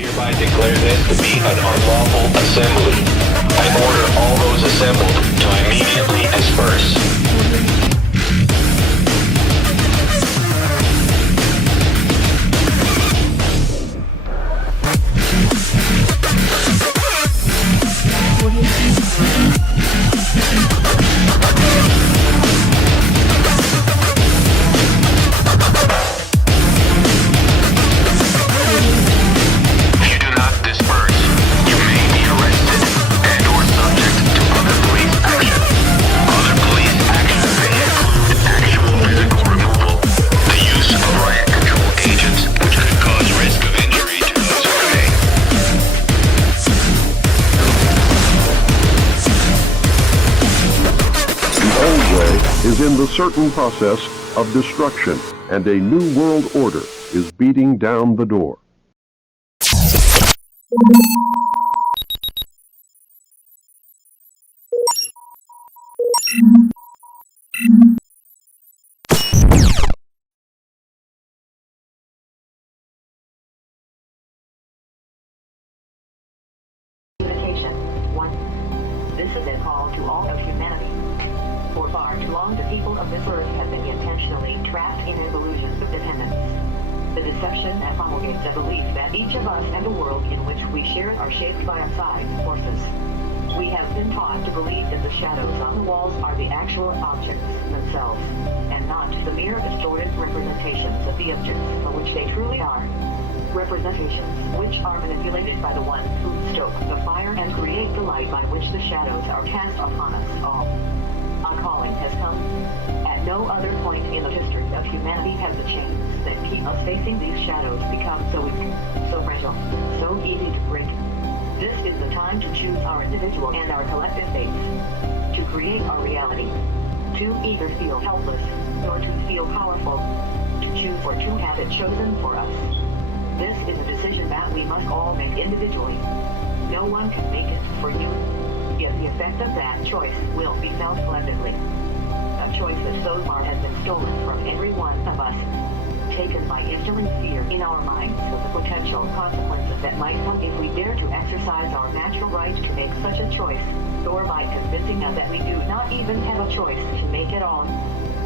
hereby declare this to be an unlawful assembly. I order all those assembled to immediately disperse. Is in the certain process of destruction, and a new world order is beating down the door. Communication 1. This is a call to all of humanity. For far too long, the people of this earth have been intentionally trapped in illusions of dependence. The deception that promulgates the belief that each of us and the world in which we share are shaped by outside forces. We have been taught to believe that the shadows on the walls are the actual objects themselves, and not the mere distorted representations of the objects for which they truly are. Representations which are manipulated by the one who stoke the fire and create the light by which the shadows are cast upon us all. Our calling has come. At no other point in the history of humanity have the chains that keep us facing these shadows become so weak, so fragile, so easy to break. This is the time to choose our individual and our collective fates, to create our reality, to either feel helpless, or to feel powerful, to choose or to have it chosen for us. This is a decision that we must all make individually. No one can make it for you. Yet the effect of that choice will be felt collectively. A choice that so far has been stolen from every one of us, taken by instilling fear in our minds of the potential consequences that might come if we dare to exercise our natural right to make such a choice, or by convincing us that we do not even have a choice to make at all.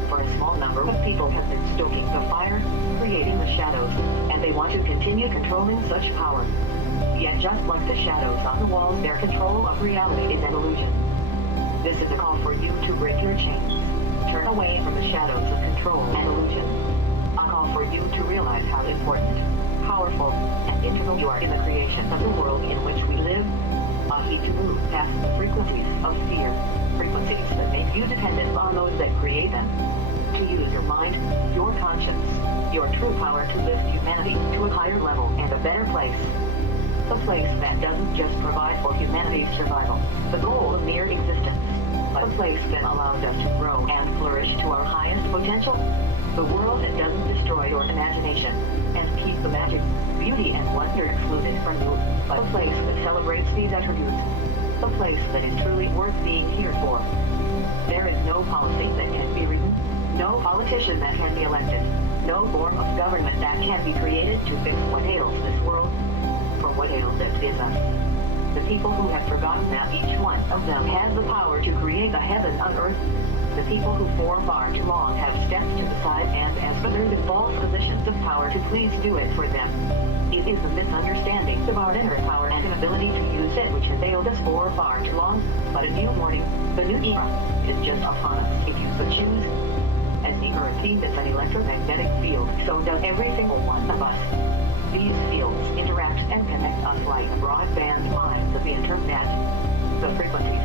For a small number of people have been stoking the fire, creating the shadows, and they want to continue controlling such power. Yet just like the shadows on the walls, their control of reality is an illusion. This is a call for you to break your chains. Turn away from the shadows of control and illusion. A call for you to realize how important, powerful, and integral you are in the creation of the world in which we live. A heat to move past the frequencies of fear, frequencies that make you dependent on those that create them. To use your mind, your conscience, your true power to lift humanity to a higher level and a better place. A place that doesn't just provide for humanity's survival, the goal of mere existence, but a place that allows us to grow and flourish to our highest potential. The world that doesn't destroy your imagination and keep the magic, beauty, and wonder excluded from you, but a place that celebrates these attributes. A place that is truly worth being here for. There is no policy that can be written, no politician that can be elected, no form of government that can be created to fix what ails this world. For what ails it is us. The people who have forgotten that each one of them has the power to create a heaven on earth. The people who for far too long have stepped to the side and as others in false positions of power to please do it for them. It is the misunderstanding of our inner power and inability to use it which has failed us for far too long. But a new morning, the new era, is just upon us if you so choose. As the earth emits an electromagnetic field, so does every single one of us. These fields interact and connect us like broadband lines of the internet. The frequencies,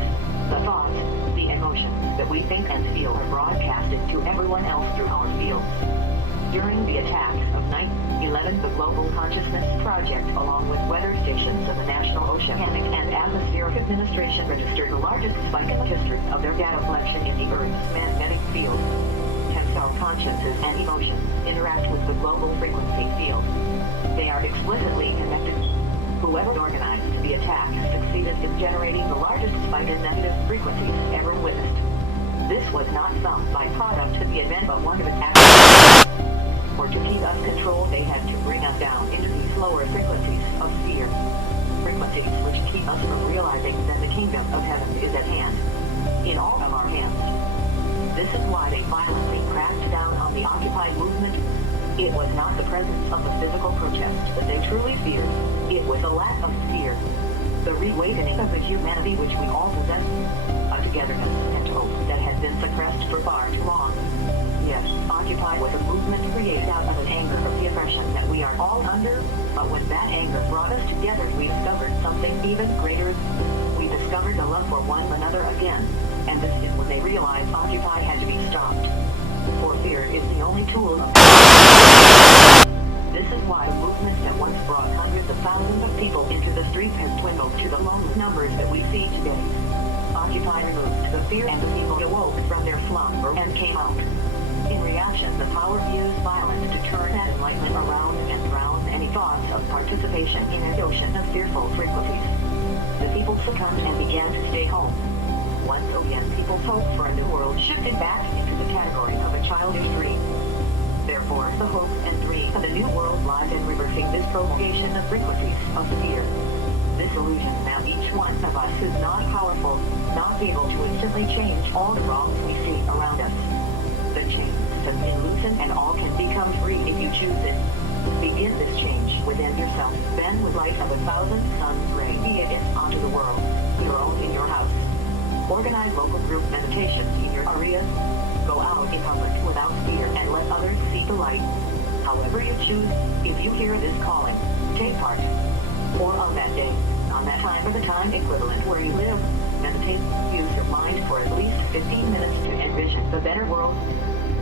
the thoughts, the emotions that we think and feel are broadcasted to everyone else through our fields. During the attacks of 9/11, the Global Consciousness Project, along with weather stations of the National Oceanic and Atmospheric Administration, registered the largest spike in the history of their data collection in the Earth's magnetic field. Hence our consciences and emotions interact with the global frequency field. They are explicitly connected. Whoever organized the attack succeeded in generating the largest spike in negative frequencies ever witnessed. This was not some byproduct of the event, but one of its actions. For to keep us controlled, they had to bring us down into these lower frequencies of fear. Frequencies which keep us from realizing that the kingdom of heaven is at hand. In all of our hands. This is why they violently cracked down on the Occupy movement. It was not the presence of the physical protest that they truly feared. It was a lack of fear. The reawakening of the humanity which we all possess. A togetherness and hope that had been suppressed for far too long. Yes, Occupy was a movement created out of an anger of the oppression that we are all under, but when that anger brought us together, we discovered something even greater. We discovered a love for one another again, and this is when they realized Occupy had to be stopped. For fear is the only tool of This is why the movement that once brought hundreds of thousands of people into the streets has dwindled to the lone numbers that we see today. Occupy removed the fear and the people awoke from their slumber and came out. In reaction, the power used violence to turn that enlightenment around and drown any thoughts of participation in an ocean of fearful frequencies. The people succumbed and began to stay home. Once again, people's hope for a new world shifted back into the category of a childish dream. Therefore, the hope and dream of the new world lies in reversing this prolongation of frequencies of fear. This illusion that each one of us is not powerful, not able to instantly change all the wrongs we see around us. The chains have been loosened and all can become free if you choose it. Begin this change within yourself, then with light of 1,000 suns radiate it onto the world, your own in your house. Organize local group meditations in your areas. Go out in public without fear and let others see the light. However you choose, if you hear this calling, take part. Or on that day, on that time or the time equivalent where you live, meditate, use your mind for at least 15 minutes to envision the better world.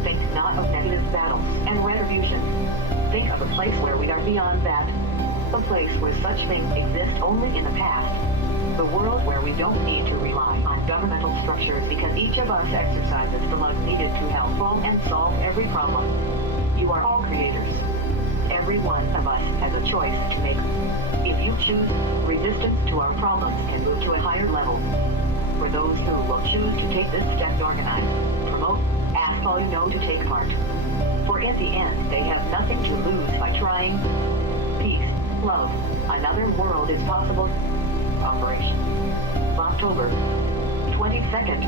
Think not of negative battles and retribution. Think of a place where we are beyond that. A place where such things exist only in the past. The world where we don't need to rely on governmental structures because each of us exercises the love needed to help solve and solve every problem. You are all creators. Every one of us has a choice to make. If you choose, resistance to our problems can move to a higher level. For those who will choose to take this step to organize, promote, ask all you know to take part. For in the end, they have nothing to lose by trying. Peace, love, another world is possible. Operation October 22nd.